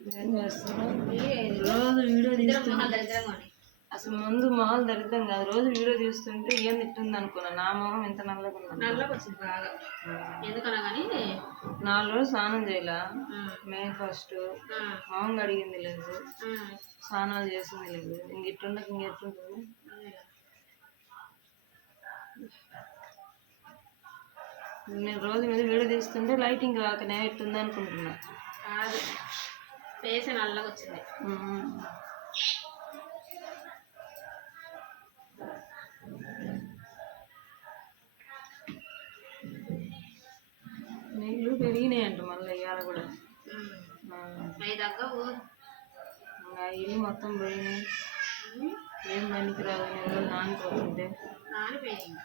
రోజు వీడియో తీస్తుంటే అసలు ముందు మొహం దరిద్రం కాదు. రోజు వీడియో తీస్తుంటే ఏం తిట్టుంది అనుకున్నా. నా మొహం ఎంత నల్లగా వచ్చింది బాగా. ఎందుకన్నా కానీ నాలుగు రోజులు స్నానం చేయాల? May first. మొహం కడిగింది లేదు. స్నానాలు చేసింది లేదు. ఇంక ఇట్లుండక ఇంక ఎట్లుంటుంది? నేను రోజు మీద వీడియో తీస్తుంటే లైటింగ్ రాకనే ఎట్టుంది అనుకుంటున్నా ఫేస్ నల్లగా వచ్చింది. నీళ్ళు పెరిగినాయంట మళ్ళీ ఇవాళ కూడా. తగ్గవు. ఇల్లు మొత్తం పోయినాయి. ఏం పనికి రాదు రోజు నానిపోతుంటే. నానిపోయింది.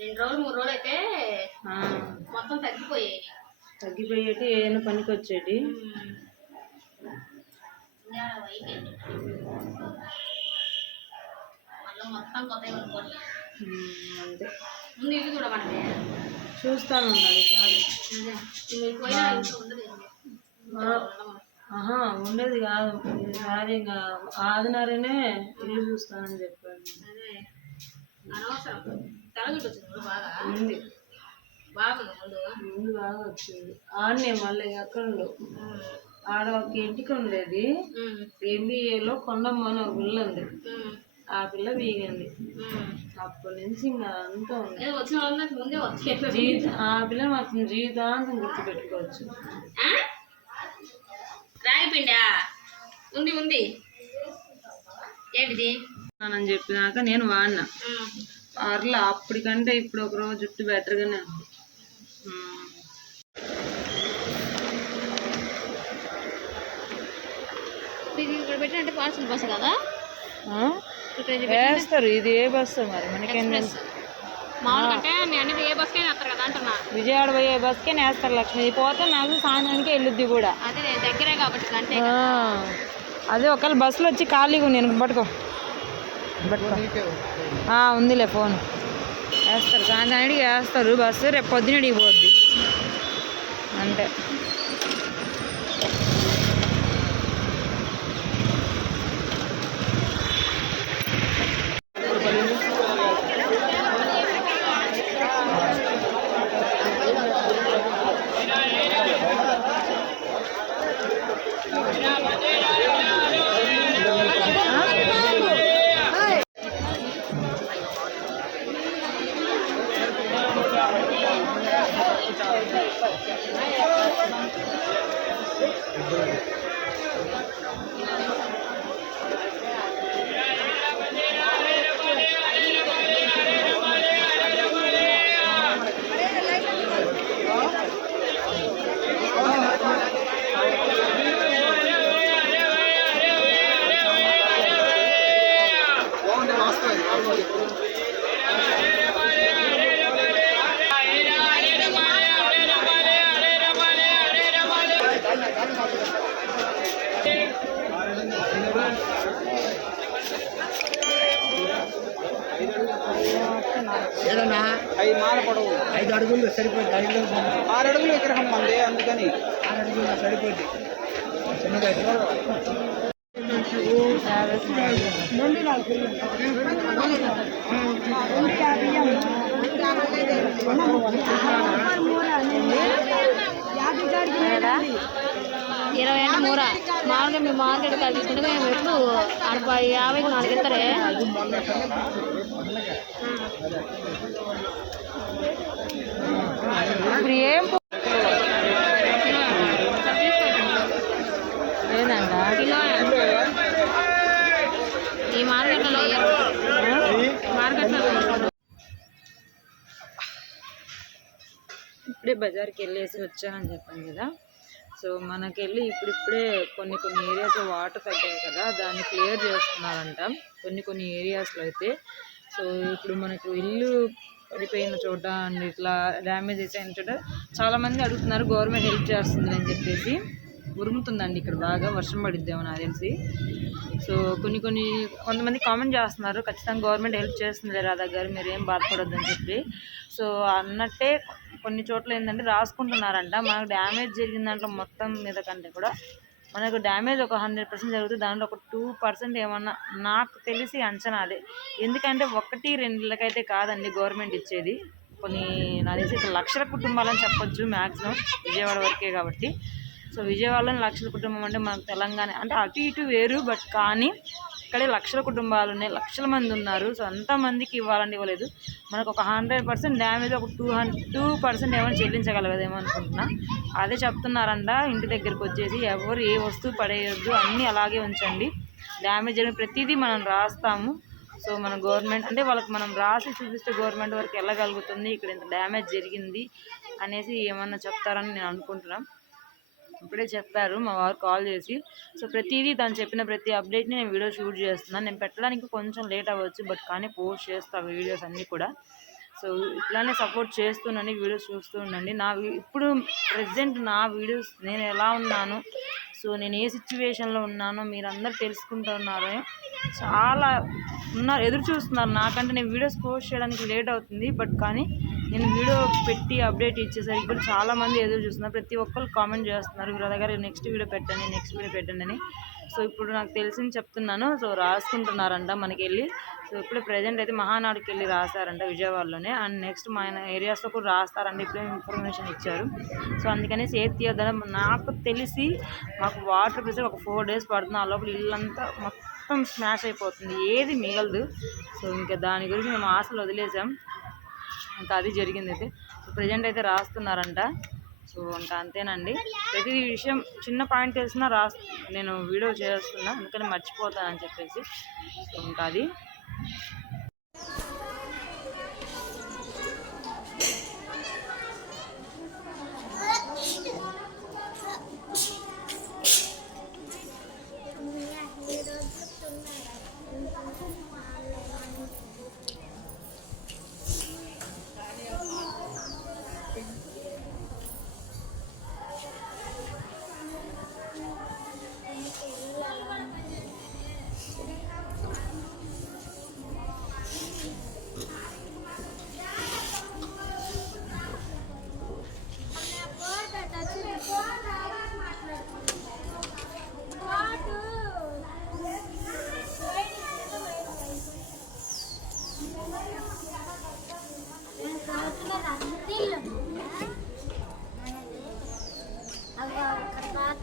రెండు రోజులు మూడు రోజులు అయితే మొత్తం తగ్గిపోయాయి. తగ్గిపోయేటి ఏదైనా పనికి వచ్చేటి మళ్ళీ మొత్తం కొత్తగా కొనుక్కోండి అంతే ముందు ఇల్లు చూడమంటే చూస్తాను. కాదు ఉండదు ఆహా ఉండేది కాదు ఈసారి ఇంకా ఆదినారనే ఇల్లు చూస్తానని చెప్పాను అదే బాగా ఉంది బాగా ముందు బాగా వచ్చింది ఆడనే మళ్ళీ ఎక్కడ ఉండవు ఆడ ఒక ఇంటికి ఉండేది. ఉమ్, ఎంబీఏలో కొండమ్మ అని ఒక పిల్ల ఉంది. ఆ పిల్ల వీగింది ఉమ్. అప్పటి నుంచి ఇంకా అంతా ఉంది. వచ్చిన వాళ్ళకి ముందే వచ్చి. జీవిత ఆ పిల్ల మాత్రం జీవితాంతం గుర్తుపెట్టుకోవచ్చు. రాగి పిండా ఉంది ఉంది. ఏంటిది? అని చెప్పినాక నేను వాడినా. పర్లే అప్పటికంటే ఇప్పుడు ఒక రోజు జుట్టు బెటర్గానే ఉంది. పార్సల్ కదా? వేస్తారు ఇది ఏ బస్సు మరి? మనకేం అంటే విజయవాడ పోయే బస్కే వేస్తారు లక్ష్మి. ఇది పోతే నాకు సాయంత్రానికి వెళ్ళుద్ది కూడా. దగ్గరే కాబట్టి అదే ఒకవేళ బస్సులో వచ్చి ఖాళీగా ఉంది పట్టుకో. పట్టుకో ఉందిలే ఫోన్. వేస్తారు. సాయంత్రానికి వేస్తారు బస్సు రేపు పొద్దున పోద్ది అంతే. ఐదు మాల పొడవు ఐదు అడుగులు సరిపోయింది. ఐదు ఆరు అడుగులు విగ్రహం మంది అందుకని. ఆరు అడుగులు సరిపోయింది. చిన్నగా ఇరవై అంటే మూర. మామూలుగా మేము మార్కెట్ కాదు తీసుకుంటే మేము ఎట్లు అరవై యాభైకి నాలుగు ఇస్తారే ఇప్పుడు ఏం ఈ మార్కెట్లో మార్కెట్లో. ఇప్పుడే బజార్కి వెళ్ళేసి వచ్చానని చెప్పాను కదా. సో మనకెళ్ళి ఇప్పుడిప్పుడే కొన్ని కొన్ని ఏరియాస్లో వాటర్ తగ్గాయి కదా దాన్ని క్లియర్ చేస్తున్నారంట కొన్ని కొన్ని ఏరియాస్లో అయితే. సో ఇప్పుడు మనకు ఇల్లు పడిపోయిన చోట అండ్ ఇట్లా డ్యామేజ్ అయిన చోట చాలామంది అడుగుతున్నారు గవర్నమెంట్ హెల్ప్ చేస్తుంది అని చెప్పేసి. ఉరుముతుందండి ఇక్కడ బాగా వర్షం పడిద్దామో నాకు తెలిసి. సో కొన్ని కొన్ని కొంతమంది కామెంట్ చేస్తున్నారు ఖచ్చితంగా గవర్నమెంట్ హెల్ప్ చేస్తుంది రాధా గారు మీరు ఏం బాధపడొద్దని చెప్పి. సో అన్నట్టే కొన్ని చోట్ల ఏంటంటే రాసుకుంటున్నారంట. మనకు డ్యామేజ్ జరిగిన దాంట్లో మొత్తం మీద కంటే కూడా మనకు డ్యామేజ్ ఒక హండ్రెడ్ పర్సెంట్ జరుగుతుంది. దాంట్లో ఒక టూ పర్సెంట్ ఏమన్నా నాకు తెలిసి అంచనా అదే. ఎందుకంటే ఒకటి రెండులకైతే కాదండి గవర్నమెంట్ ఇచ్చేది. కొన్ని నాకు తెలిసి ఇక్కడ లక్షల కుటుంబాలని చెప్పొచ్చు మ్యాక్సిమం విజయవాడ వరకే కాబట్టి. సో విజయవాడలోని లక్షల కుటుంబం అంటే మనకు తెలంగాణ అంటే అటు ఇటు వేరు బట్ కానీ ఇక్కడే లక్షల కుటుంబాలు ఉన్నాయి లక్షల మంది ఉన్నారు. సో అంతమందికి ఇవ్వాలని ఇవ్వలేదు. మనకు ఒక హండ్రెడ్ పర్సెంట్ డ్యామేజ్ ఒక టూ హండ్రెడ్ టూ పర్సెంట్ ఏమైనా చెల్లించగలగదేమో అనుకుంటున్నా. అదే చెప్తున్నారంట ఇంటి దగ్గరికి వచ్చేసి ఎవరు ఏ వస్తువు పడేయద్దు అన్నీ అలాగే ఉంచండి. డ్యామేజ్ అయిన ప్రతిదీ మనం రాస్తాము. సో మన గవర్నమెంట్ అంటే వాళ్ళకి మనం రాసి చూపిస్తే గవర్నమెంట్ వరకు వెళ్ళగలుగుతుంది ఇక్కడ ఇంత డ్యామేజ్ జరిగింది అనేసి ఏమన్నా చెప్తారని నేను అనుకుంటున్నాను ఇప్పుడే చెప్పారు మా వారు కాల్ చేసి. సో ప్రతిదీ తను చెప్పిన ప్రతి అప్డేట్ని నేను వీడియో షూట్ చేస్తున్నాను నేను పెట్టడానికి కొంచెం లేట్ అవ్వచ్చు బట్ కానీ పోస్ట్ చేస్తాను వీడియోస్ అన్నీ కూడా. సో ఇట్లానే సపోర్ట్ చేస్తుండండి వీడియోస్ చూస్తూ ఉండండి. నా ఇప్పుడు ప్రజెంట్ నా వీడియోస్ నేను ఎలా ఉన్నాను సో నేను ఏ సిచ్యువేషన్లో ఉన్నానో మీరందరూ తెలుసుకుంటున్నారో తెలుసుకుంటున్నారు చాలా ఉన్నారు ఎదురు చూస్తున్నారు. నాకంటే నేను వీడియోస్ పోస్ట్ చేయడానికి లేట్ అవుతుంది బట్ కానీ నేను వీడియో పెట్టి అప్డేట్ ఇచ్చేసరికి ఇప్పుడు చాలామంది ఎదురు చూస్తున్నారు. ప్రతి ఒక్కరు కామెంట్ చేస్తున్నారు. వీళ్ళ దగ్గర నెక్స్ట్ వీడియో పెట్టండి నెక్స్ట్ వీడియో పెట్టండి అని. సో ఇప్పుడు నాకు తెలిసింది చెప్తున్నాను. సో రాసుకుంటున్నారంట మనకి వెళ్ళి సో ఇప్పుడు ప్రజెంట్ అయితే మహానాడుకి వెళ్ళి రాశారంట విజయవాడలోనే. అండ్ నెక్స్ట్ మా ఏరియాస్లో కూడా రాస్తారండి ఇప్పుడే ఇన్ఫర్మేషన్ ఇచ్చారు. సో అందుకని సేఫ్ తీయొద్దని నాకు తెలిసి మాకు వాటర్ ప్రెషర్ ఒక ఫోర్ డేస్ పడుతుంది. ఆ లోపల ఇల్లంతా మొత్తం స్మాష్ అయిపోతుంది. ఏది మిగలదు. సో ఇంకా దాని గురించి మేము ఆశలు వదిలేసాం. ఇంకా అది జరిగింది అయితే సో ప్రజెంట్ అయితే రాస్తున్నారంట. సో ఇంకా అంతేనండి. ప్రతి విషయం చిన్న పాయింట్ తెలిసినా రాస్ నేను వీడియో చేస్తున్నా. అందుకని మర్చిపోతానని చెప్పేసి. సో ఇంకా అది. Ini lah. Agak ketat.